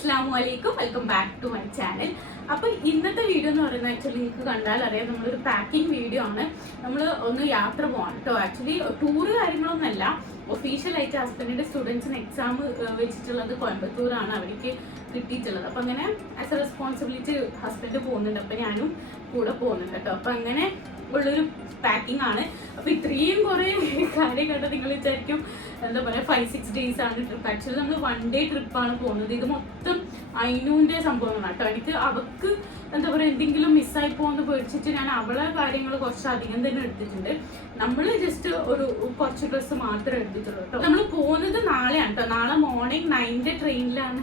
Assalamualaikum, welcome back to my channel. അപ്പോൾ ഇന്നത്തെ video എന്ന് പറയുന്നത് ആക്ച്വലി നിങ്ങൾക്ക് കണ്ടാൽ അറിയാം, നമ്മളൊരു പാക്കിംഗ് വീഡിയോ ആണ്. നമ്മൾ ഒന്ന് യാത്ര പോവാണ് കേട്ടോ. ആക്ച്വലി ടൂറ് കാര്യങ്ങളൊന്നുമല്ല, ഒഫീഷ്യലായിട്ട് ഹസ്ബൻഡിൻ്റെ സ്റ്റുഡൻസിന് എക്സാം വെച്ചിട്ടുള്ളത് കോയമ്പത്തൂരാണ് അവർക്ക് കിട്ടിയിട്ടുള്ളത്. അപ്പം അങ്ങനെ ആസ് എ റെസ്പോൺസിബിലിറ്റി ഹസ്ബൻഡ് പോകുന്നുണ്ട്, അപ്പം ഞാനും കൂടെ പോകുന്നുണ്ട് കേട്ടോ. അപ്പം അങ്ങനെ ഉള്ളൊരു പാക്കിംഗ് ആണ്. അപ്പോൾ ഇത്രയും കുറേ കാര്യം കേട്ടോ നിങ്ങൾ വിചാരിക്കും എന്താ പറയുക 5-6 days ആണ് ട്രിപ്പ്. ആക്ച്വലി നമ്മൾ 1 day ട്രിപ്പാണ് പോകുന്നത്. ഇത് മൊത്തം അയിനൂൻ്റെ സംഭവങ്ങളാണ് കേട്ടോ. എനിക്ക് അവൾക്ക് എന്താ പറയുക എന്തെങ്കിലും മിസ്സായി പോകുമെന്ന് പേടിച്ചിട്ട് ഞാൻ അവളെ കാര്യങ്ങൾ കുറച്ചധികം തന്നെ എടുത്തിട്ടുണ്ട്. നമ്മൾ ജസ്റ്റ് ഒരു കുറച്ച് ഡ്രസ്സ് മാത്രമേ എടുത്തിട്ടുള്ളൂ കേട്ടോ. നമ്മൾ പോകുന്നത് നാളെയാണ് കേട്ടോ. നാളെ മോർണിംഗ് 9 ട്രെയിനിലാണ്.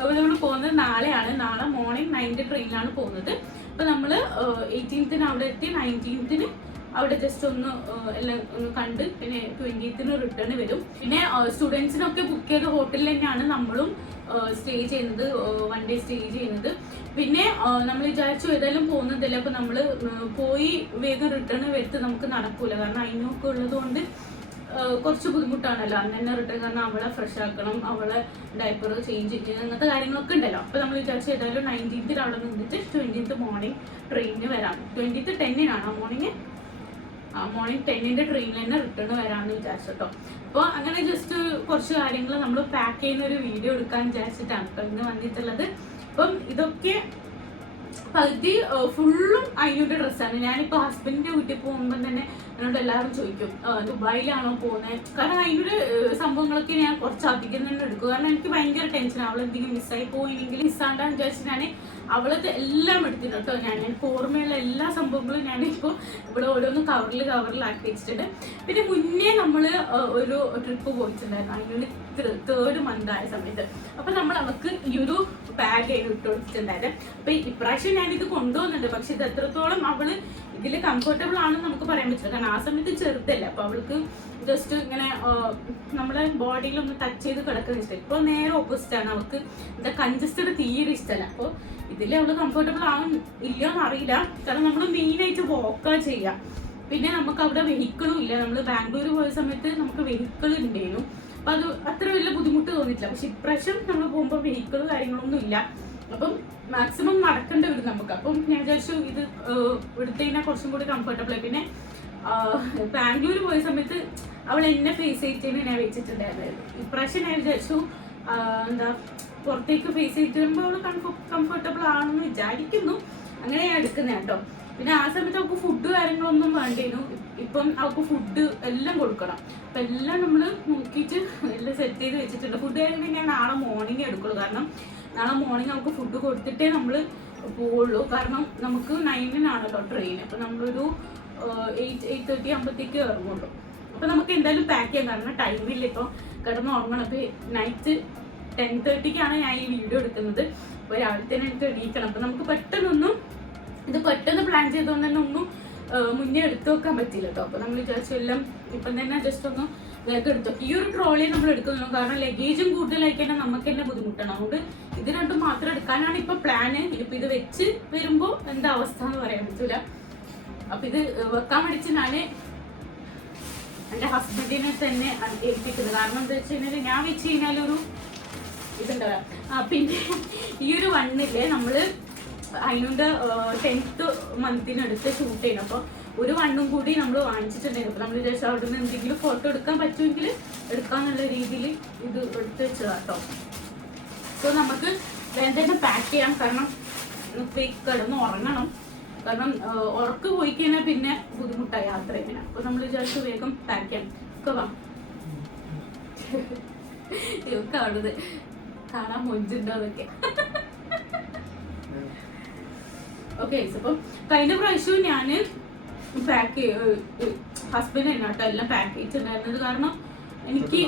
അപ്പോൾ നമ്മൾ പോകുന്നത് നാളെയാണ്. നാളെ മോർണിംഗ് 9 ട്രെയിനിലാണ് പോകുന്നത്. അപ്പോൾ നമ്മൾ 18th അവിടെ എത്തി, 19th അവിടെ ജസ്റ്റ് ഒന്ന് എല്ലാം ഒന്ന് കണ്ട് പിന്നെ 20th റിട്ടേൺ വരും. പിന്നെ സ്റ്റുഡൻസിനൊക്കെ ബുക്ക് ചെയ്ത ഹോട്ടലിൽ തന്നെയാണ് നമ്മളും സ്റ്റേ ചെയ്യുന്നത്, 1 day സ്റ്റേ ചെയ്യുന്നത്. പിന്നെ നമ്മൾ വിചാരിച്ചു ഏതായാലും പോകുന്നതല്ലേ, അപ്പോൾ നമ്മൾ പോയി വേഗം റിട്ടേൺ വരുത്ത് നമുക്ക് നടക്കൂല, കാരണം അതിനൊക്കെ ഉള്ളത് കൊണ്ട് കുറച്ച് ബുദ്ധിമുട്ടാണല്ലോ. അന്ന് തന്നെ റിട്ടേൺ, കാരണം അവളെ ഫ്രഷ് ആക്കണം, അവളെ ഡയപ്പർ ചേഞ്ച് ചെയ്യണം, അങ്ങനത്തെ കാര്യങ്ങളൊക്കെ ഉണ്ടല്ലോ. അപ്പോൾ നമ്മൾ വിചാരിച്ചു ഏതായാലും 19th അവിടെ നിന്നിട്ട് 20th മോർണിംഗ് ട്രെയിനിന് വരാം. 20th 10 മോർണിംഗ് 10 ട്രെയിനിൽ തന്നെ റിട്ടേൺ വരാമെന്ന് വിചാരിച്ചു കേട്ടോ. അപ്പോൾ അങ്ങനെ ജസ്റ്റ് കുറച്ച് കാര്യങ്ങൾ നമ്മൾ പാക്ക് ചെയ്യുന്ന ഒരു വീഡിയോ എടുക്കാൻ വിചാരിച്ചിട്ടാണ് കേട്ടോ ഇന്ന് വന്നിട്ടുള്ളത്. അപ്പം ഇതൊക്കെ പകുതി ഫുള്ളും അയിനൂൻ്റെ ഡ്രസ്സാണ്. ഞാനിപ്പോൾ ഹസ്ബൻഡിൻ്റെ വീട്ടിൽ പോകുമ്പോൾ തന്നെ എന്നോട് എല്ലാവരും ചോദിക്കും ദുബായിലാണോ പോകുന്നത്, കാരണം അതിൻ്റെ സംഭവങ്ങളൊക്കെ ഞാൻ കുറച്ചധികം തന്നെ എടുക്കും. കാരണം എനിക്ക് ഭയങ്കര ടെൻഷനാണ്, അവളെന്തെങ്കിലും മിസ്സായി പോയില്ലെങ്കിൽ മിസ്സാണ്ടാന്ന് വിചാരിച്ച് ഞാൻ അവളത് എല്ലാം എടുത്തിട്ടുണ്ട് കേട്ടോ. ഞാൻ എനിക്ക് ഓർമ്മയുള്ള എല്ലാ സംഭവങ്ങളും ഞാനിപ്പോൾ ഇവിടെ ഓരോന്ന് കവറിലാക്കി വെച്ചിട്ടുണ്ട്. പിന്നെ മുന്നേ നമ്മൾ ഒരു ട്രിപ്പ് പോയിട്ടുണ്ടായിരുന്നു, അതിനൊരു 3rd month ആയ സമയത്ത്. അപ്പം നമ്മൾ അവൾക്ക് ഈ ഒരു ബാഗ് ഇട്ട് കൊടുത്തിട്ടുണ്ടായത്. അപ്പം ഇപ്രാവശ്യം ഞാനിത് കൊണ്ടുവന്നിട്ടുണ്ട്, പക്ഷെ ഇത് എത്രത്തോളം അവള് ഇതിൽ കംഫർട്ടബിൾ ആണെന്ന് നമുക്ക് പറയാൻ പറ്റില്ല, കാരണം ആ സമയത്ത് ചെറുതല്ല. അപ്പോൾ അവൾക്ക് ജസ്റ്റ് ഇങ്ങനെ നമ്മളെ ബോഡിയിലൊന്ന് ടച്ച് ചെയ്ത് കിടക്കുന്ന ഇഷ്ടം. ഇപ്പോൾ നേരെ ഓപ്പോസിറ്റാണ്, അവൾക്ക് എന്താ കൺജസ്റ്റഡ് തീരെ ഇഷ്ടമല്ല. അപ്പോൾ ഇതിൽ അവൾ കംഫർട്ടബിൾ ആവും ഇല്ലയോ എന്ന് അറിയില്ല, കാരണം നമ്മൾ മെയിനായിട്ട് വോക്കാ ചെയ്യുക. പിന്നെ നമുക്ക് അവിടെ വെഹിക്കിളും ഇല്ല. നമ്മൾ ബാംഗ്ലൂർ പോയ സമയത്ത് നമുക്ക് വെഹിക്കിൾ ഉണ്ടായിരുന്നു, അപ്പം അത് അത്ര വലിയ ബുദ്ധിമുട്ട് തോന്നിയിട്ടില്ല. പക്ഷെ ഇപ്രാവശ്യം നമ്മൾ പോകുമ്പോൾ വെഹിക്കിൾ കാര്യങ്ങളൊന്നും ഇല്ല, അപ്പം മാക്സിമം നടക്കേണ്ടി വരും നമുക്ക്. അപ്പം ഞാൻ വിചാരിച്ചു ഇത് എടുത്തതിനാൽ കുറച്ചും കൂടി കംഫർട്ടബിൾ ആയി. പിന്നെ ബാംഗ്ലൂർ പോയ സമയത്ത് അവൾ എന്നെ ഫേസ് ചെയ്തിട്ട് ഞാൻ വെച്ചിട്ടുണ്ടായിരുന്നു. ഇപ്രാവശ്യം ഞാൻ വിചാരിച്ചു എന്താ പുറത്തേക്ക് ഫേസ് ചെയ്തിട്ട് വരുമ്പോൾ അവൾ കംഫർട്ടബിൾ ആണെന്ന് വിചാരിക്കുന്നു, അങ്ങനെ ഞാൻ എടുക്കുന്നത് കേട്ടോ. പിന്നെ ആ സമയത്ത് അവൾക്ക് ഫുഡ് കാര്യങ്ങളൊന്നും വേണ്ടേനു. ഇപ്പം അവൾക്ക് ഫുഡ് എല്ലാം കൊടുക്കണം. അപ്പം എല്ലാം നമ്മൾ നോക്കിയിട്ട് എല്ലാം സെറ്റ് ചെയ്ത് വെച്ചിട്ടുണ്ട്. ഫുഡ് കാര്യങ്ങൾ ഞാൻ നാളെ മോർണിംഗ് എടുക്കുള്ളൂ, കാരണം നാളെ മോർണിംഗ് അവൾക്ക് ഫുഡ് കൊടുത്തിട്ടേ നമ്മൾ പോവുള്ളൂ. കാരണം നമുക്ക് 9 കേട്ടോ ട്രെയിൻ. അപ്പം നമ്മളൊരു 8:30 ആകുമ്പോഴത്തേക്ക് ഇറങ്ങുള്ളൂ. അപ്പം നമുക്ക് എന്തായാലും പാക്ക് ചെയ്യാം, കാരണം ടൈമില്ല, ഇപ്പോൾ കിടന്ന് ഉറങ്ങണം. അപ്പോൾ നൈറ്റ് 10:30 ഞാൻ ഈ വീഡിയോ എടുക്കുന്നത്. അപ്പോൾ രാവിലെ തന്നെ എനിക്ക് എണീക്കണം. അപ്പം നമുക്ക് പെട്ടെന്ന് പ്ലാൻ ചെയ്തുകൊണ്ട് തന്നെ ഒന്നും മുന്നേ എടുത്തു വെക്കാൻ പറ്റില്ല കേട്ടോ. അപ്പോൾ നമ്മൾ വിചാരിച്ചു എല്ലാം ഇപ്പം തന്നെ ജസ്റ്റ് ഒന്ന് വേഗം എടുത്തു. ഈ ഒരു ട്രോളി നമ്മൾ എടുക്കുന്നു, കാരണം ലഗേജും കൂടുതലായി കഴിഞ്ഞാൽ നമുക്ക് തന്നെ ബുദ്ധിമുട്ടാണ്. അതുകൊണ്ട് ഇത് രണ്ടും മാത്രം എടുക്കാനാണ് ഇപ്പം പ്ലാന്. ഇപ്പം ഇത് വെച്ച് വരുമ്പോൾ എന്താ അവസ്ഥ എന്ന് പറയാൻ പറ്റില്ല. അപ്പം ഇത് വെക്കാൻ വേണ്ടിച്ച് ഞാൻ എൻ്റെ ഹസ്ബൻഡിനെ തന്നെ ഏൽപ്പിക്കുന്നത്. കാരണം എന്താ വെച്ച് കഴിഞ്ഞാൽ ഞാൻ വെച്ച് കഴിഞ്ഞാൽ ഒരു ഇതുണ്ടാവുക. പിന്നെ ഈ ഒരു 1 നമ്മൾ അതിനുണ്ട് 10th month ഷൂട്ട് ചെയ്യണം. അപ്പോൾ ഒരു 1 കൂടി നമ്മൾ വാങ്ങിച്ചിട്ടുണ്ടായിരുന്നു. അപ്പോൾ നമ്മൾ വിചാരിച്ചു അവിടെ നിന്ന് എന്തെങ്കിലും ഫോട്ടോ എടുക്കാൻ പറ്റുമെങ്കിൽ എടുക്കാന്നുള്ള രീതിയിൽ ഇത് എടുത്ത് വെച്ചതാണ് കേട്ടോ. സോ നമുക്ക് വേഗം പാക്ക് ചെയ്യാം, കാരണം നമുക്ക് കിടന്ന് ഉറങ്ങണം. കാരണം ഉറക്ക് പോയി കഴിഞ്ഞാൽ പിന്നെ ബുദ്ധിമുട്ടായി യാത്ര ഇങ്ങനെ. അപ്പോൾ നമ്മൾ വിചാരിച്ചു വേഗം പാക്ക് ചെയ്യാം. ഒക്കെ വാ, ഇതൊക്കെ അവിടുന്ന് കാണാൻ മൊഞ്ചുണ്ടോ അതൊക്കെ. ഓക്കെ, അപ്പം കഴിഞ്ഞ പ്രാവശ്യവും ഞാൻ പാക്ക് ഹസ്ബൻഡ് എന്നാട്ടോ എല്ലാം പാക്ക് ചെയ്തിട്ടുണ്ടായിരുന്നത്. കാരണം എനിക്ക്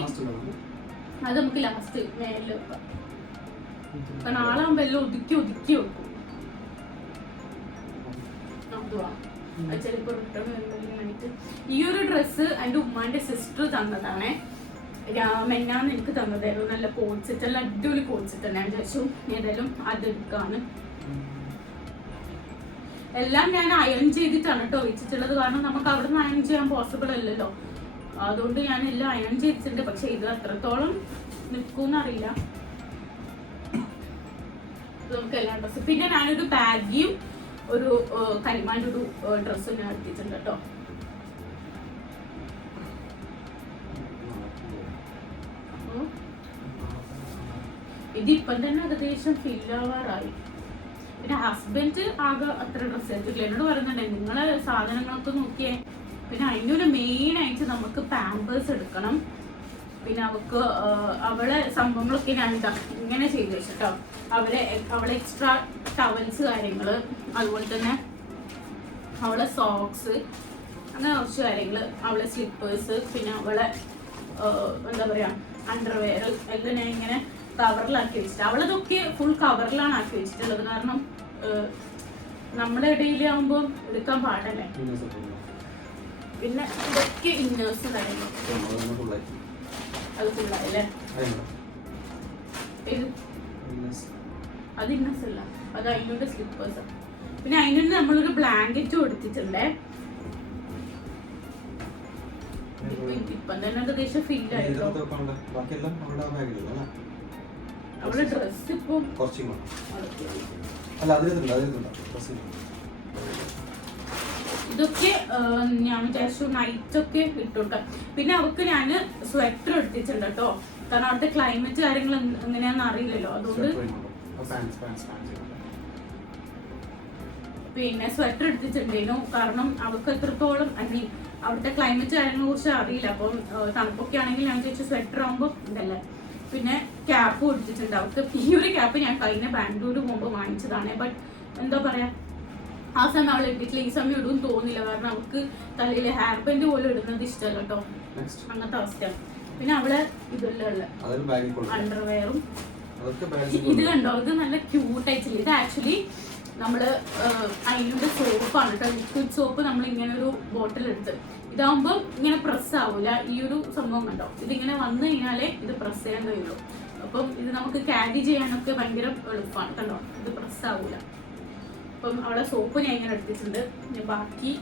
അത് നമുക്ക് ലാസ്റ്റ് മേലിൽ വെക്കാം, കാരണം ആളാകുമ്പോൾ എല്ലാം ഒതുക്കി വെക്കും. ചിലപ്പോൾ റിട്ടേൺ വരുമ്പോൾ വേണ്ടിയിട്ട് ഈ ഒരു ഡ്രസ്സ് എൻ്റെ ഉമ്മാൻ്റെ സിസ്റ്റർ തന്നതാണേ. മെന്നാന്ന് എനിക്ക് തന്നതായിരുന്നു. നല്ല കോട്ട് സെറ്റ്, നല്ല അടിപൊളി കോട്ട് സെറ്റ്. ഞാൻ വിചാരിച്ചു ഏതായാലും അതെടുക്കാണ്. എല്ലാം ഞാൻ അയൺ ചെയ്തിട്ടാണ് കേട്ടോ വെച്ചിട്ടുള്ളത്, കാരണം നമുക്ക് അവിടെ നിന്ന് അയൺ ചെയ്യാൻ പോസിബിൾ അല്ലല്ലോ. അതുകൊണ്ട് ഞാൻ എല്ലാം അയൺ ചെയ്തിട്ടുണ്ട്. പക്ഷെ ഇത് അത്രത്തോളം നിൽക്കുമെന്നറിയില്ല. നമുക്ക് എല്ലാ ഡ്രസ്സും. പിന്നെ ഞാനൊരു ബാഗിയും ഒരു കരിമാൻ്റെ ഒരു ഡ്രസ്സും ഞാൻ എടുത്തിട്ടുണ്ട് കേട്ടോ. ഇതിപ്പം തന്നെ ഏകദേശം ഫില്ലാവാറായി. പിന്നെ ഹസ്ബൻഡ് ആകെ അത്ര ഡ്രസ്സ് എടുത്തില്ല. എന്നോട് പറയുന്നുണ്ട് നിങ്ങളെ സാധനങ്ങളൊക്കെ നോക്കിയേ. പിന്നെ അതിനൊരു മെയിനായിട്ട് നമുക്ക് പാമ്പേഴ്സ് എടുക്കണം. പിന്നെ അവൾക്ക് അവളെ സംഭവങ്ങളൊക്കെ ഞാൻ ഇതാ ഇങ്ങനെ ചെയ്ത് വെച്ചിട്ടോ. അവളെ എക്സ്ട്രാ ടവൽസ് കാര്യങ്ങൾ, അതുപോലെ തന്നെ അവളെ സോക്സ്, അങ്ങനെ കുറച്ച് കാര്യങ്ങൾ, അവളെ സ്ലിപ്പേഴ്സ്, പിന്നെ അവളെ എന്താ പറയുക അണ്ടർവെയർ എല്ലാം ഞാൻ ഇങ്ങനെ കവറിലാക്കി വെച്ചിട്ട്. അവളതൊക്കെ ഫുൾ കവറിലാണ് ആക്കി വെച്ചിട്ടുള്ളത്. കാരണം നമ്മുടെ ഇടയിൽ ആകുമ്പോൾ എടുക്കാൻ പാടല്ലേ. പിന്നെ ഇതൊക്കെ ഇന്നേഴ്സ് കാര്യങ്ങൾ അത് ഫുള്ളായില്ലേ. അത് ഇന്നേഴ്സ് അല്ല, അത് അതിനോട് സ്ലിപ്പേഴ്സാണ്. പിന്നെ അതിനോട് നമ്മളൊരു ബ്ലാങ്കറ്റും എടുത്തിട്ടുണ്ടേ. ഇപ്പം തന്നെ ഏകദേശം ഫില്ലായിട്ടോ. അവളുടെ ഡ്രസ് ഇപ്പം ഇതൊക്കെ ഞാൻ വിചാരിച്ചു നൈറ്റൊക്കെ ഇട്ടോട്ടെ. പിന്നെ അവൾക്ക് ഞാൻ സ്വെറ്റർ എടുത്തിട്ടുണ്ട് കേട്ടോ. കാരണം അവിടുത്തെ ക്ലൈമറ്റ് കാര്യങ്ങൾ എങ്ങനെയാണെന്ന് അറിയില്ലല്ലോ, അതുകൊണ്ട് പിന്നെ സ്വെറ്റർ എടുത്തിട്ടുണ്ടേനു. കാരണം അവൾക്ക് എത്രത്തോളം അവിടുത്തെ ക്ലൈമറ്റ് കാര്യങ്ങളെ കുറിച്ച് അറിയില്ല. അപ്പം തണുപ്പൊക്കെ ആണെങ്കിൽ ഞാൻ ചോദിച്ചു സ്വെറ്റർ ആകുമ്പോൾ ഇതല്ലേ. പിന്നെ ക്യാപ്പ് എടുത്തിട്ടുണ്ട് അവൾക്ക്. ഈ ഒരു ക്യാപ്പ് ഞാൻ കഴിഞ്ഞ ബാംഗ്ലൂർ പോകുമ്പോൾ വാങ്ങിച്ചതാണ്. ബട്ട് എന്താ പറയാ, ആ സമയം അവൾ ഇട്ടിട്ടില്ല. ഈ സമയം ഇടും തോന്നില്ല. കാരണം അവൾക്ക് തലയിൽ ഹെയർ ബാൻഡ് പോലും ഇടുന്നത് ഇഷ്ടമല്ല കേട്ടോ. അങ്ങനത്തെ അവസ്ഥയാണ്. പിന്നെ അവളെ ഇതെല്ലാം ഉള്ള അണ്ടർവെയറും ഇത് കണ്ടോ, ഇത് നല്ല ക്യൂട്ടായിട്ടില്ല. ഇത് ആക്ച്വലി നമ്മള് അതിൻ്റെ സോപ്പാണ് കേട്ടോ, ലിക്വിഡ് സോപ്പ്. നമ്മൾ ഇങ്ങനെ ഒരു ബോട്ടിൽ എടുത്ത് ഇതാകുമ്പോൾ ഇങ്ങനെ പ്രസ് ആവൂല. ഈ ഒരു സംഭവം കണ്ടോ, ഇതിങ്ങനെ വന്നു കഴിഞ്ഞാലേ ഇത് പ്രസ് ചെയ്യാൻ കഴിയുള്ളൂ. അപ്പം ഇത് നമുക്ക് ക്യാരി ചെയ്യാനൊക്കെ ഭയങ്കര എളുപ്പമാണ് കണ്ടോ, ഇത് പ്രസ് ആവൂല. അപ്പം അവളെ സോപ്പ് ഞാൻ ഇങ്ങനെ എടുത്തിട്ടുണ്ട്. ബാക്കി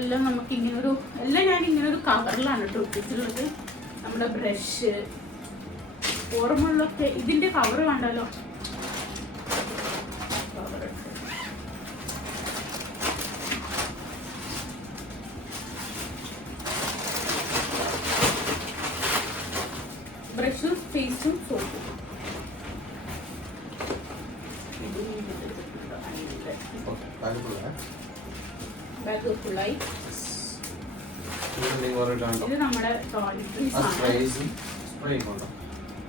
എല്ലാം നമുക്ക് ഇങ്ങനൊരു എല്ലാം ഞാൻ ഇങ്ങനെ ഒരു കവറിലാണ് കേട്ടോ എടുത്തിട്ടുള്ളത്. നമ്മുടെ ബ്രഷ്, ഓർമ്മകളിലൊക്കെ ഇതിൻ്റെ കവർ വേണ്ടല്ലോ. ബ്രഷും ഫേസും സോപ്പും ബാഗ് ഫുള്ളായി. ഇത് നമ്മുടെ ടോയ്ലറ്ററീസ് ആണ്.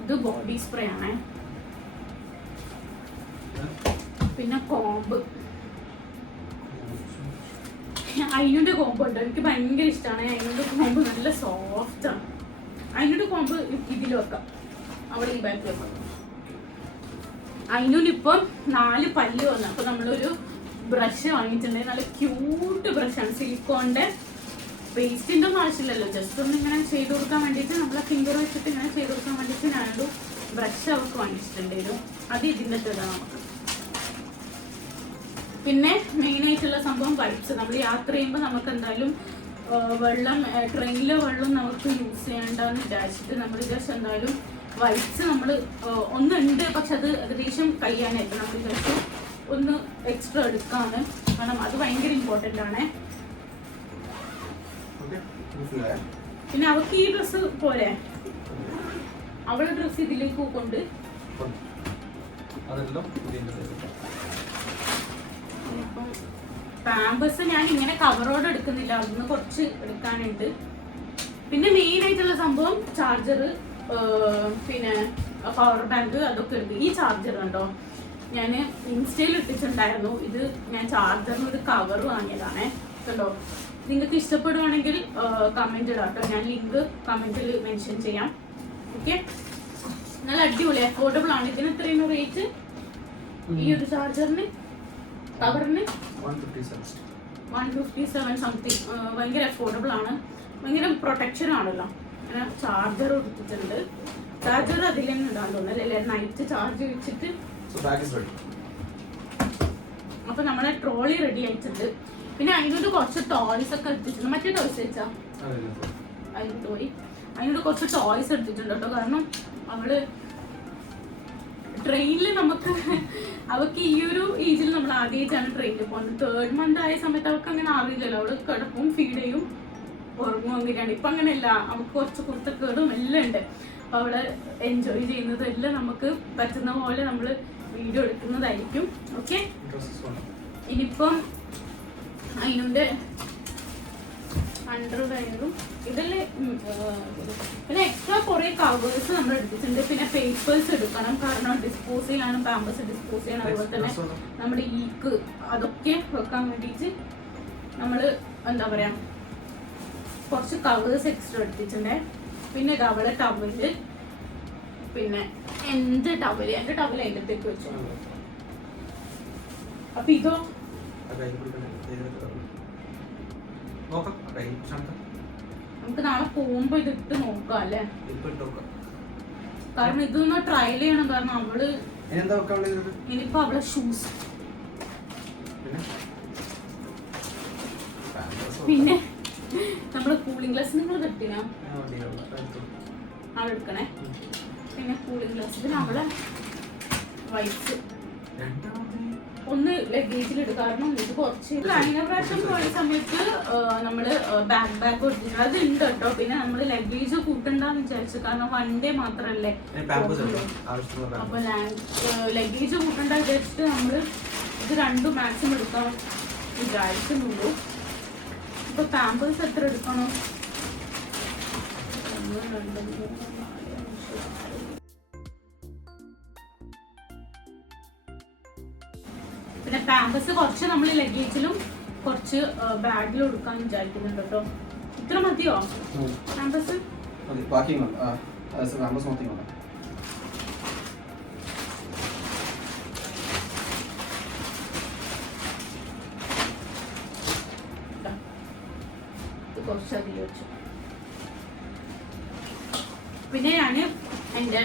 ഇത് ബോഡി സ്പ്രേ ആണ്. പിന്നെ കോമ്പ്, അതിൻ്റെ കോമ്പ് ഉണ്ട്. എനിക്ക് ഭയങ്കര ഇഷ്ടമാണ്. അതിൻ്റെ കോമ്പ് നല്ല സോഫ്റ്റാണ്. അതിനൊരു കോമ്പ് ഇതിൽ വെക്കാം, അവിടെ ഈ ബാഗ് വെക്കാം. അതിനൊരിപ്പം 4 പല്ല് വന്നു. അപ്പോൾ നമ്മളൊരു ബ്രഷ് വാങ്ങിച്ചിട്ടുണ്ടെങ്കിൽ നല്ല ക്യൂട്ട് ബ്രഷാണ്. സിലിക്കോണിൻ്റെ പേസ്റ്റിൻ്റെ ഒന്നും ആവശ്യമില്ലല്ലോ. ജസ്റ്റ് ഒന്ന് ഇങ്ങനെ ചെയ്ത് കൊടുക്കാൻ വേണ്ടിയിട്ട്, നമ്മളെ ഫിംഗർ വെച്ചിട്ട് ഇങ്ങനെ ചെയ്ത് കൊടുക്കാൻ വേണ്ടിയിട്ട് ഞാനൊരു ബ്രഷ് അവർക്ക് വാങ്ങിച്ചിട്ടുണ്ടായിരുന്നു. അത് ഇതിൻ്റെ തരാം നമുക്ക്. പിന്നെ മെയിനായിട്ടുള്ള സംഭവം വൈപ്സ്. നമ്മൾ യാത്ര ചെയ്യുമ്പോൾ നമുക്ക് എന്തായാലും വെള്ളം, ട്രെയിനിലെ വെള്ളം നമുക്ക് യൂസ് ചെയ്യേണ്ടെന്ന് വിചാരിച്ചിട്ട് നമ്മൾ വിചാരിച്ചു എന്തായാലും വൈപ്സ് നമ്മൾ ഒന്നുണ്ട്. പക്ഷെ അത് ഏകദേശം കഴിയാനായിട്ട് നമ്മൾ വിചാരിച്ചു ഒന്ന് എക്സ്ട്രാ എടുക്കാണ്. കാരണം അത് ഭയങ്കര ഇമ്പോർട്ടൻ്റ് ആണ്. പിന്നെ അവൾക്ക് ഈ ഡ്രസ്സ് പോരെ, അവളുടെ ഡ്രസ്സ് ഇതിലേക്ക് കൊണ്ട് ഇപ്പം പാമ്പേഴ്സ് ഞാൻ ഇങ്ങനെ കവറോടെ എടുക്കുന്നില്ല, അവിടുന്ന് കുറച്ച് എടുക്കാനുണ്ട്. പിന്നെ മെയിൻ ആയിട്ടുള്ള സംഭവം ചാർജർ, പിന്നെ പവർ ബാങ്ക്, അതൊക്കെ ഉണ്ട്. ഈ ചാർജർ കണ്ടോ, ഞാൻ ഇൻസ്റ്റയിൽ ഇട്ടിട്ടുണ്ടായിരുന്നു. ഇത് ഞാൻ ചാർജറിന് ഒരു കവർ വാങ്ങിയതാണേ. കണ്ടോ, നിങ്ങൾക്ക് ഇഷ്ടപ്പെടുവാണെങ്കിൽ കമൻറ്റ് ഇടാം കേട്ടോ. ഞാൻ ലിങ്ക് കമൻറ്റിൽ മെൻഷൻ ചെയ്യാം. ഓക്കെ, നല്ല അടിപൊളി അഫോർഡബിൾ ആണ്. ഇതിന് എത്രയാണ് റേറ്റ്? ഈ ഒരു ചാർജറിന് കവറിന് 157 സംതിങ്. ഭയങ്കര അഫോർഡബിൾ ആണ്, ഭയങ്കര പ്രൊട്ടക്ഷൻ ആണല്ലോ. അങ്ങനെ ചാർജർ എടുത്തിട്ടുണ്ട്. ചാർജർ അതിൽ തന്നെ ഇടാൻ തോന്നുന്നല്ലേ, നൈറ്റ് ചാർജ് വെച്ചിട്ട്. അപ്പൊ നമ്മുടെ ട്രോളി റെഡി ആയിട്ടുണ്ട്. പിന്നെ അതിനോട് കുറച്ച് ടോയ്സ് ഒക്കെ എടുത്തിട്ടുണ്ട്. മറ്റേ ടോയ്സ് വെച്ചാ അതിനോട് കുറച്ച് ടോയ്സ് എടുത്തിട്ടുണ്ട് കേട്ടോ. കാരണം അവള് ട്രെയിനിൽ നമുക്ക് അവർക്ക് ഈ ഒരു ഏജിൽ നമ്മൾ ആദ്യമായിട്ടാണ് ട്രെയിനിൽ പോകുന്നത്. 3rd month ആയ സമയത്ത് അവർക്ക് അങ്ങനെ അറിയില്ലല്ലോ, അവള് കിടക്കും, ഫീഡ് ചെയ്യും, ഉറങ്ങും, അങ്ങനെയാണ്. ഇപ്പം അങ്ങനെയല്ല, അവൾക്ക് കുറച്ച് കുർത്തക്കേടും എല്ലാം ഉണ്ട്. അപ്പോൾ അവള് എൻജോയ് ചെയ്യുന്നതെല്ലാം നമുക്ക് പറ്റുന്ന പോലെ നമ്മൾ വീഡിയോ എടുക്കുന്നതായിരിക്കും. ഓക്കെ, ഇനിയിപ്പം അതിനുണ്ട് അണ്ടർവെയറും ഇതില് പിന്നെ എക്സ്ട്രാ കുറെ കവേഴ്സ് നമ്മൾ എടുത്തിട്ടുണ്ട്. പിന്നെ പേപ്പേഴ്സ് എടുക്കണം, കാരണം ഡിസ്പോസ് ചെയ്യാനും പാമ്പേഴ്സ് ഡിസ്പോസ് ചെയ്യണം. അതുപോലെ തന്നെ നമ്മുടെ ഈക്ക് അതൊക്കെ വെക്കാൻ വേണ്ടിയിട്ട് നമ്മൾ എന്താ പറയാ കുറച്ച് കവേഴ്സ് എക്സ്ട്രാ എടുത്തിട്ടുണ്ട്. പിന്നെ ഇത് അവളെ ടവല്, പിന്നെ എന്റെ ടവല് അതിൻ്റെ അടുത്തേക്ക് വെച്ചു. അപ്പൊ ഇതോ നമുക്ക് നാളെ പോകുമ്പോ ഇതിട്ട് നോക്കാം അല്ലേ, കാരണം ഇതൊന്ന് ട്രയൽ ചെയ്യണം. കാരണം അവള് ഇനിയിപ്പോ അവളെ ഷൂസ്, പിന്നെ നമ്മള് കൂളിംഗ് ഗ്ലാസ് നിങ്ങൾ കിട്ടിനാ അവളെടുക്കണേ. പിന്നെ കൂളിംഗ് ഗ്ലാസ്, പിന്നെ അവളെ വൈറ്റ് ഒന്ന് ലഗേജിലിടും. കാരണം ഇത് കുറച്ച് കഴിഞ്ഞ പ്രാവശ്യം പോയ സമയത്ത് നമ്മള് ബാക്ക് കൊടുത്തിട്ടുണ്ട്, അത് ഉണ്ട് കേട്ടോ. പിന്നെ നമ്മള് ലഗേജ് കൂട്ടണ്ടെന്ന് വിചാരിച്ചു, കാരണം 1 day മാത്രല്ലേ. അപ്പൊ ലഗേജ് കൂട്ടണ്ട വിചാരിച്ചിട്ട് നമ്മള് ഇത് 2 മാക്സിമം എടുക്കാൻ വിചാരിക്കുന്നുള്ളൂ. ഇപ്പൊ പാമ്പേഴ്സ് എത്ര എടുക്കണം? 1 2 3 4 5 6. പിന്നെ പാമ്പേഴ്സ് കുറച്ച് നമ്മൾ ലഗേജിലും കുറച്ച് ബാഗിലും എടുക്കാൻ വിചാരിക്കുന്നുണ്ട് കേട്ടോ. ഇത്ര മതിയോ പാമ്പേഴ്സ്? കുറച്ചധികം വെച്ചു. പിന്നെ ഞാൻ എൻ്റെ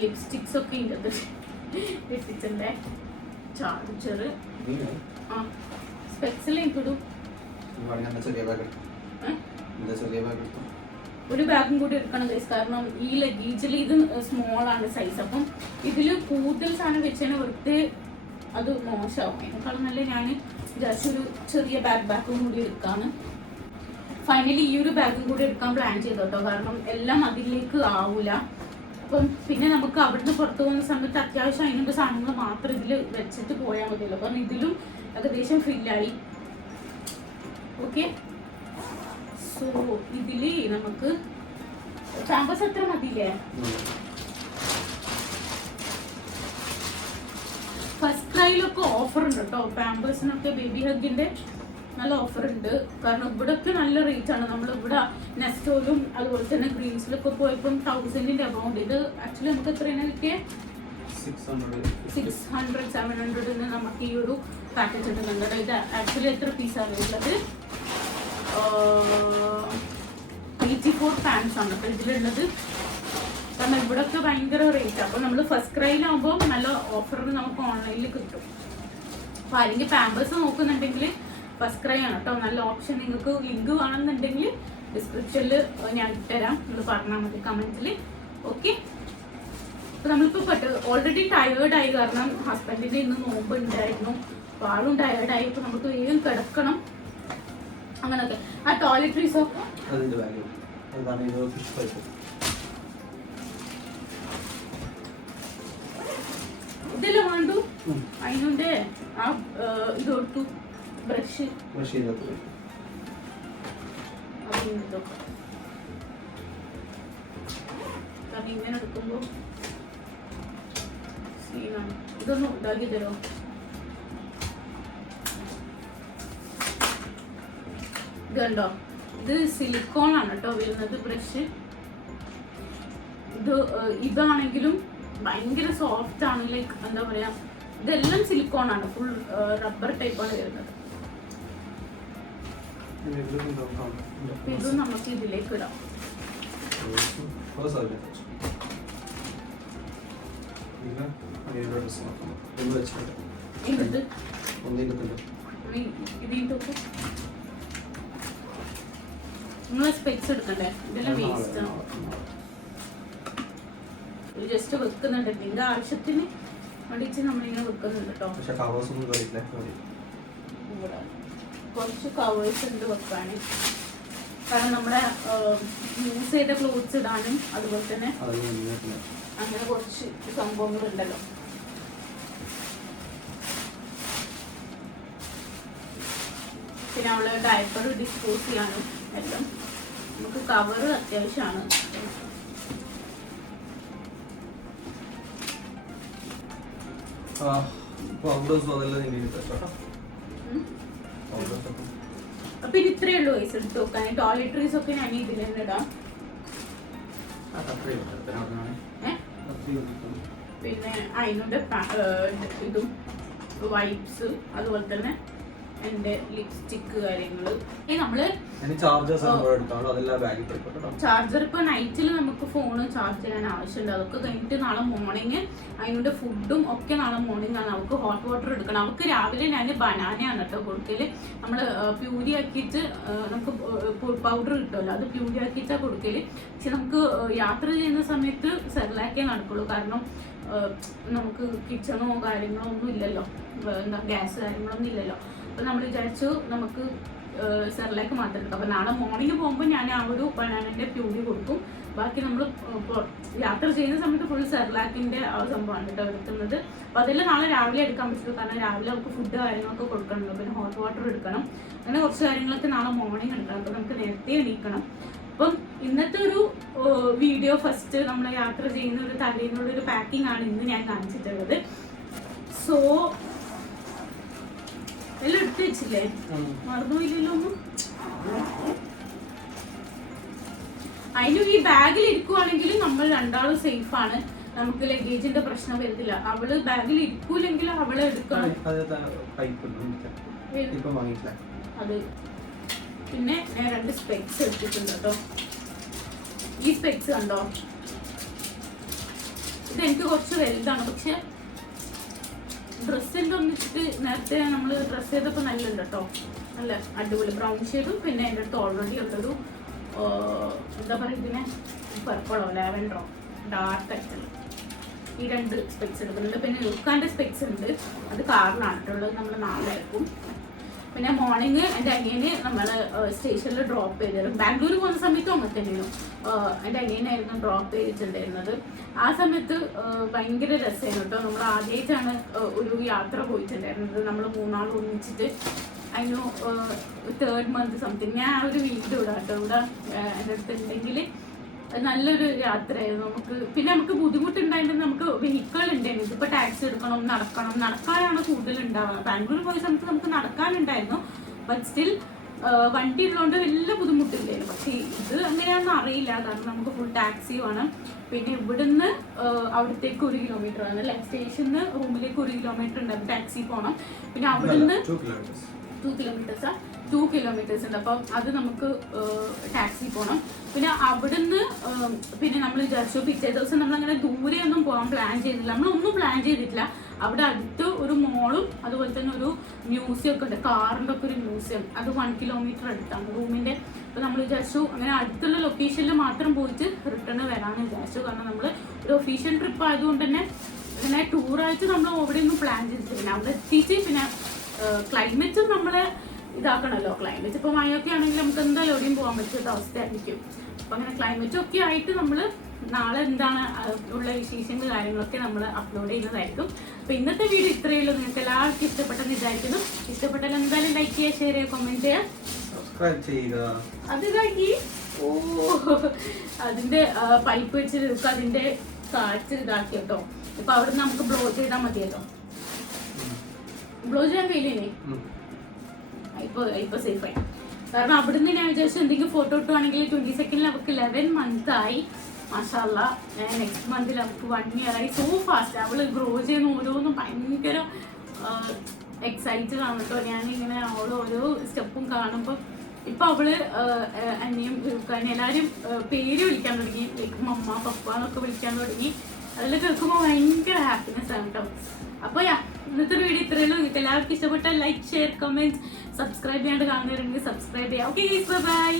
ലിപ്സ്റ്റിക്സ് ഒക്കെ ഉണ്ട് ലിപ്സ്റ്റിക്സിൻ്റെ ചാർജർ സ്പെക്സിലും ഇട്ടു. ഒരു ബാഗും കൂടി എടുക്കണം ഗൈസ്, കാരണം ഈ ലഗേജിൽ ഇത് സ്മോൾ ആണ് സൈസ്. അപ്പം ഇതിൽ കൂടുതൽ സാധനം വെച്ചതിന് വെറുതെ അത് മോശമാവും. അതിനേക്കാളും നല്ല ഞാൻ വിചാരിച്ചൊരു ചെറിയ ബാഗും കൂടി എടുക്കാന്ന്. ഫൈനലി ഈ ഒരു ബാഗും കൂടി എടുക്കാൻ പ്ലാൻ ചെയ്തോട്ടോ, കാരണം എല്ലാം അതിലേക്ക് ആവൂല. അപ്പം പിന്നെ നമുക്ക് അവിടുന്ന് പുറത്തു പോകുന്ന സമയത്ത് അത്യാവശ്യം അതിനുള്ള സാധനങ്ങൾ മാത്രം ഇതിൽ വെച്ചിട്ട് പോയാൽ മതിയല്ലോ. കാരണം ഇതിലും ഏകദേശം ഫില്ലായി. ഓക്കെ, സോ ഇതില് നമുക്ക് പാമ്പേഴ്സ് എത്ര മതിയില്ലേ? ഫസ്റ്റ് ക്രൈയിലൊക്കെ ഓഫർ ഉണ്ട് കേട്ടോ പാമ്പേഴ്സിനൊക്കെ. ബേബി ഹഗിന്റെ നല്ല ഓഫർ ഉണ്ട്, കാരണം ഇവിടെയൊക്കെ നല്ല റേറ്റ് ആണ്. നമ്മളിവിടെ നെസ്റ്റോയിലും അതുപോലെ തന്നെ ഗ്രീൻസിലൊക്കെ പോയപ്പം 1000-ന്റെ അബൗണ്ട്. ഇത് ആക്ച്വലി നമുക്ക് എത്രയാണ് കിട്ടിയത്? 600-700 നമുക്ക് ഈ ഒരു പാക്കേജ് എടുക്കുന്നുണ്ട്. ഇത് ആക്ച്വലി എത്ര പീസാണ് ഉള്ളത്? 84 പാൻസ് ആണ് ഇതിലുള്ളത്. കാരണം ഇവിടെയൊക്കെ ഭയങ്കര റേറ്റ്. അപ്പോൾ നമ്മൾ ഫസ്റ്റ് ക്രൈയിലാകുമ്പോൾ നല്ല ഓഫറിന് നമുക്ക് ഓൺലൈനിൽ കിട്ടും. അപ്പോൾ അല്ലെങ്കിൽ പാമ്പേഴ്സ് നോക്കുന്നുണ്ടെങ്കിൽ ഫസ്റ്റ് ക്രൈ ആണ് കേട്ടോ നല്ല ഓപ്ഷൻ. നിങ്ങൾക്ക് ലിങ്ക് വേണമെന്നുണ്ടെങ്കിൽ ഡിസ്ക്രിപ്ഷനിൽ ഞാൻ ഇട്ടുതരാം, നിങ്ങൾ പറഞ്ഞാൽ മതി കമൻറ്റിൽ. ഓക്കെ, അപ്പോൾ നമ്മളിപ്പോൾ ഓൾറെഡി ടയേർഡായി, കാരണം ഹസ്ബൻഡിൻ്റെ ഇന്ന് നോമ്പ് ഉണ്ടായിരുന്നു. അപ്പോൾ ആളും ടയേർഡായി. ഇപ്പോൾ നമുക്ക് വേഗം കിടക്കണം അങ്ങനെയൊക്കെ. ആ ടോയ്ലറ്ററീസോ ഇതെല്ലാം വേണ്ടു. അതിനുണ്ട് ആ ഇതൊട്ടു ബ്രഷ് ഇങ്ങനെ എടുക്കുമ്പോ സീനാണ്. ഇതൊന്നും ഇതാക്കി തരുമോ? ഇത് കണ്ടോ, ഇത് സിലിക്കോൺ ആണ് കേട്ടോ വരുന്നത് ബ്രഷ്. ഇതാണെങ്കിലും ഭയങ്കര സോഫ്റ്റ് ആണ്, ലൈക്ക് എന്താ പറയാ, ഇതെല്ലാം സിലിക്കോൺ ആണ്, ഫുൾ റബ്ബർ ടൈപ്പാണ് വരുന്നത്. ഇത് നമുക്ക് ഇതിലേക്ക് ഇടാം. നിങ്ങളെ സ്പെക്സ് എടുക്കണ്ടേ? ഇതെല്ലാം വേസ്റ്റ് ആണ്. ജസ്റ്റ് വെക്കുന്നുണ്ട്, എന്തെങ്കിലും ആവശ്യത്തിന് വേണ്ടിച്ച് നമ്മളിങ്ങനെ വെക്കുന്നുണ്ട് കേട്ടോ. കുറച്ച് കവേഴ്സ് ഉണ്ട് വെക്കാൻ, കാരണം നമ്മുടെ യൂസ് ചെയ്ത ക്ലോത്ത്സ് ഇടാനും അതുപോലെ തന്നെ അങ്ങനെ കുറച്ച് സംഭവങ്ങളുണ്ടല്ലോ. പിന്നെ അവള് ഡയപ്പർ ഡിസ്പോസ് ചെയ്യാനും എല്ലാം നമുക്ക് കവർ അത്യാവശ്യമാണ്. അപ്പൊ ഇത് ഇത്രയേ ഉള്ളൂ പൈസ എടുത്ത് നോക്കാൻ. ടോയ്ലറ്ററീസ് ഒക്കെ ഞാൻ ഇതിൽ തന്നെ ഇടാം. പിന്നെ അതിനോട് ഇതും വൈപ്സ്, അതുപോലെ തന്നെ എന്റെ ലിപ്സ്റ്റിക്ക് കാര്യങ്ങള്. നമ്മള് ചാർജർ ഇപ്പൊ നൈറ്റിൽ നമുക്ക് ഫോണ് ചാർജ് ചെയ്യാൻ ആവശ്യമുണ്ട്. അതൊക്കെ കഴിഞ്ഞിട്ട് നാളെ മോർണിംഗ് അതിനോട് ഫുഡും ഒക്കെ നാളെ മോർണിംഗ് ആണ്. അവർക്ക് ഹോട്ട് വാട്ടർ എടുക്കണം. അവർക്ക് രാവിലെ ഞാൻ ബനാനയാണ് കേട്ടോ കൊടുക്കല്. നമ്മള് പ്യൂരി ആക്കിയിട്ട് നമുക്ക് പൗഡർ കിട്ടുമല്ലോ, അത് പ്യൂരി ആക്കിയിട്ടാണ് കൊടുക്കല്. പക്ഷെ നമുക്ക് യാത്ര ചെയ്യുന്ന സമയത്ത് സെർലാക്കേ നടക്കുള്ളൂ, കാരണം നമുക്ക് കിച്ചണോ കാര്യങ്ങളോ ഒന്നും ഇല്ലല്ലോ, എന്താ ഗ്യാസ് കാര്യങ്ങളൊന്നും ഇല്ലല്ലോ. അപ്പൊ നമ്മൾ വിചാരിച്ചു നമുക്ക് സെർലാക്ക് മാത്രം എടുക്കാം. അപ്പൊ നാളെ മോർണിംഗ് പോകുമ്പോൾ ഞാൻ ആ ഒരു ബനാനന്റെ പ്യൂരി കൊടുക്കും. ബാക്കി നമ്മൾ യാത്ര ചെയ്യുന്ന സമയത്ത് ഫുൾ സെർലാക്കിന്റെ ആ സംഭവമാണ് കേട്ടോ എടുക്കുന്നത്. അപ്പൊ അതെല്ലാം നാളെ രാവിലെ എടുക്കാൻ പറ്റുള്ളൂ, കാരണം രാവിലെ നമുക്ക് ഫുഡ് കാര്യങ്ങളൊക്കെ കൊടുക്കണമല്ലോ. പിന്നെ ഹോട്ട് വാട്ടർ എടുക്കണം, അങ്ങനെ കുറച്ച് കാര്യങ്ങളൊക്കെ നാളെ മോർണിംഗ് എടുക്കണം. അപ്പൊ നമുക്ക് നേരത്തെ എണീക്കണം. അപ്പം ഇന്നത്തെ ഒരു വീഡിയോ ഫസ്റ്റ് നമ്മൾ യാത്ര ചെയ്യുന്ന ഒരു തലേന്നുള്ള ഒരു പാക്കിംഗ് ആണ് ഇന്ന് ഞാൻ കാണിച്ചിട്ടുള്ളത്. സോ എല്ലാം എടുത്ത് വെച്ചില്ലേ, മറന്നുപോയില്ലല്ലോ ഒന്നും. അതിനും ഈ ബാഗിൽ ഇരിക്കുവാണെങ്കിൽ നമ്മൾ രണ്ടാളും സേഫ് ആണ്, നമുക്ക് ലഗേജിന്റെ പ്രശ്നം വരുന്നില്ല. അവള് ബാഗിൽ ഇരിക്കൂലെങ്കിൽ അവളെ എടുക്കണം. അത് പിന്നെ ഞാൻ 2 സ്പെക്സ് എടുത്തിട്ടുണ്ട് കേട്ടോ. ഈ സ്പെക്സ് കണ്ടോ, ഇത് എനിക്ക് കുറച്ച് വലുതാണ്, പക്ഷെ ഡ്രസ്സിൻ്റെ ഒന്നിച്ചിട്ട് നേരത്തെ നമ്മൾ ഡ്രസ്സ് ചെയ്തപ്പോൾ നല്ലുണ്ട് കേട്ടോ, നല്ല അടിപൊളി ബ്രൗൺ ഷെയ്ഡും പിന്നെ എൻ്റെ അടുത്ത് ഓൾറെഡി ഉള്ളൊരു എന്താ പറയുക ഇതിനെ പർപ്പിളോ ലാവൻഡറോ ഡാർക്ക് ആയിട്ടുള്ള ഈ 2 സ്പെക്സ് എടുക്കുന്നുണ്ട്. പിന്നെ ലുക്കാൻ്റെ സ്പെക്സ് ഉണ്ട്, അത് കാറിലാണ് ഉള്ളത്, നമ്മൾ നാളെ എടുക്കും. പിന്നെ മോർണിംഗ് എൻ്റെ അനിയന് നമ്മൾ സ്റ്റേഷനിൽ ഡ്രോപ്പ് ചെയ്ത് തരും. ബാംഗ്ലൂർ പോകുന്ന സമയത്തും അങ്ങനെ തന്നെയായിരുന്നു, എൻ്റെ അനിയനായിരുന്നു ഡ്രോപ്പ് ചെയ്തിട്ടുണ്ടായിരുന്നത്. ആ സമയത്ത് ഭയങ്കര രസമായിരുന്നു കേട്ടോ. നമ്മൾ ആദ്യമായിട്ടാണ് ഒരു യാത്ര പോയിട്ടുണ്ടായിരുന്നത്, നമ്മൾ 3 നാൾ ഒന്നിച്ചിട്ട്. അതിന് 3rd month സംതിങ് ഞാൻ ആ ഒരു വീഡിയോ ഇടാം കേട്ടോ, ഇവിടെ എൻ്റെ അടുത്ത് ഉണ്ടെങ്കിൽ. നല്ലൊരു യാത്രയായിരുന്നു നമുക്ക്. പിന്നെ നമുക്ക് ബുദ്ധിമുട്ടുണ്ടായിരുന്നു, നമുക്ക് വെഹിക്കിൾ ഉണ്ടായിരുന്നു. ഇതിപ്പോൾ ടാക്സി എടുക്കണം, നടക്കാനാണ് കൂടുതൽ ഉണ്ടാവുക. ബാംഗ്ലൂർ പോയ സമയത്ത് നമുക്ക് നടക്കാനുണ്ടായിരുന്നു, ബട്ട് സ്റ്റിൽ വണ്ടി ഉള്ളതുകൊണ്ട് വലിയ ബുദ്ധിമുട്ടില്ലായിരുന്നു. പക്ഷേ ഇത് അങ്ങനെയാണെന്ന് അറിയില്ല, കാരണം നമുക്ക് ഫുൾ ടാക്സി വേണം. പിന്നെ ഇവിടുന്ന് അവിടത്തേക്ക് 1 കിലോമീറ്റർ ആണ്, അല്ലെ സ്റ്റേഷനിൽ റൂമിലേക്ക് 1 കിലോമീറ്റർ ഉണ്ട്, ടാക്സി പോകണം. പിന്നെ അവിടുന്ന് 2 കിലോമീറ്റേഴ്സ് ഉണ്ട്, അപ്പം അത് നമുക്ക് ടാക്സി പോകണം. പിന്നെ അവിടുന്ന് പിന്നെ നമ്മൾ വിചാരിച്ചു പിറ്റേ ദിവസം നമ്മളങ്ങനെ ദൂരെയൊന്നും പോകാൻ പ്ലാൻ ചെയ്തില്ല, നമ്മളൊന്നും പ്ലാൻ ചെയ്തിട്ടില്ല. അവിടെ അടുത്ത് ഒരു മോളും അതുപോലെ തന്നെ ഒരു മ്യൂസിയം ഒക്കെ ഉണ്ട്, കാറിൻ്റെ ഒക്കെ ഒരു മ്യൂസിയം, അത് 1 കിലോമീറ്റർ അടുത്താണ് റൂമിൻ്റെ. അപ്പോൾ നമ്മൾ വിചാരിച്ചു അങ്ങനെ അടുത്തുള്ള ലൊക്കേഷനിൽ മാത്രം പോയിട്ട് റിട്ടേൺ വരാമെന്ന് വിചാരിച്ചു, കാരണം നമ്മൾ ഒരു ഒഫീഷ്യൽ ട്രിപ്പ് ആയതുകൊണ്ട് തന്നെ ഇങ്ങനെ ടൂറായിട്ട് നമ്മൾ എവിടെയൊന്നും പ്ലാൻ ചെയ്തിട്ടില്ല. പിന്നെ അവിടെ എത്തിയിട്ട് പിന്നെ ക്ലൈമറ്റ് നമ്മളെ ഇതാക്കണമല്ലോ. ക്ലൈമറ്റ് ഇപ്പോൾ മഴയൊക്കെ ആണെങ്കിൽ നമുക്ക് എന്തായാലും എവിടെയും പോകാൻ പറ്റാത്ത അവസ്ഥയായിരിക്കും. അപ്പം അങ്ങനെ ക്ലൈമറ്റൊക്കെ ആയിട്ട് നമ്മൾ നാളെ എന്താണ് ഉള്ള വിശേഷങ്ങൾ കാര്യങ്ങളൊക്കെ നമ്മൾ അപ്ലോഡ് ചെയ്യുന്നതായിരിക്കും. അപ്പോൾ ഇന്നത്തെ വീഡിയോ ഇത്രയേ ഉള്ളൂ. നിങ്ങൾക്ക് എല്ലാവർക്കും ഇഷ്ടപ്പെട്ടെന്ന് വിചാരിക്കുന്നു. ഇഷ്ടപ്പെട്ടാൽ എന്തായാലും ലൈക്ക് ചെയ്യുക, ഷെയർ ചെയ്യുക, കമൻറ്റ് ചെയ്യുക. അത് കഴിഞ്ഞ് അതിൻ്റെ പൈപ്പ് വെച്ച് അതിൻ്റെ കാറ്റ് ഇതാക്കി കേട്ടോ. ഇപ്പം അവിടെ നിന്ന് നമുക്ക് ബ്ലോ ചെയ്താൽ മതിയല്ലോ. ബ്ലോ ചെയ്യാൻ കഴിയില്ലേ ഇപ്പൊ സേഫായി, കാരണം അവിടുന്ന് ഞാൻ വിചാരിച്ചു എന്തെങ്കിലും ഫോട്ടോ ഇട്ടുവാണെങ്കിൽ 22nd അവർക്ക് 11 months ആയി. മാഷാല്ലാ, നെക്സ്റ്റ് മന്തിൽ അവർക്ക് 1 year ആയി. സോ ഫാസ്റ്റ് അവള് ഗ്രോ ചെയ്യുന്ന ഓരോന്നും ഭയങ്കര എക്സൈറ്റഡ് ആണ് കേട്ടോ. ഞാനിങ്ങനെ ഓരോ സ്റ്റെപ്പും കാണുമ്പോൾ ഇപ്പൊ അവള് അനിയും എല്ലാവരും പേര് വിളിക്കാൻ തുടങ്ങി, ലൈക്ക് മമ്മ പപ്പ എന്നൊക്കെ വിളിക്കാൻ തുടങ്ങി. അതെല്ലാം കേൾക്കുമ്പോൾ ഭയങ്കര ഹാപ്പിനെസ് ആണ് കേട്ടോ. അപ്പോൾ ഇന്നത്തെ വീഡിയോ ഇത്രയേ ഉള്ളൂ. നിങ്ങൾക്ക് എല്ലാവർക്കും ഇഷ്ടപ്പെട്ടാൽ ലൈക്ക്, ഷെയർ, കമൻറ്റ്, സബ്സ്ക്രൈബ് ചെയ്യാണ്ട് കാണുന്നവരുണ്ടെങ്കിൽ സബ്സ്ക്രൈബ് ചെയ്യാം. Okay, by.